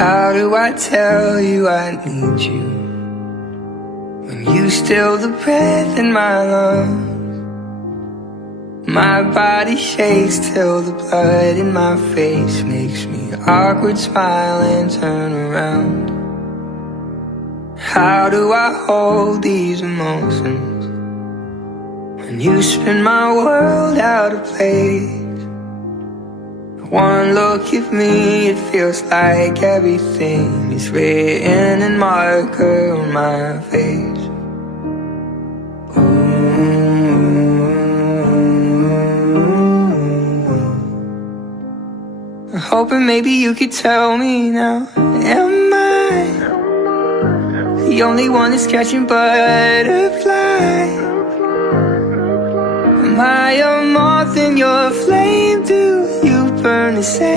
How do I tell you I need you when you still the breath in my lungs? My body shakes till the blood in my face makes me awkward smile and turn around. How do I hold these emotions when you spin my world out of place? One look at me, it feels like everything is written in marker on my face. I'm hoping maybe you could tell me now, am I the only one that's catching butterflies? Am I a moth in your flame? Do you burn the same?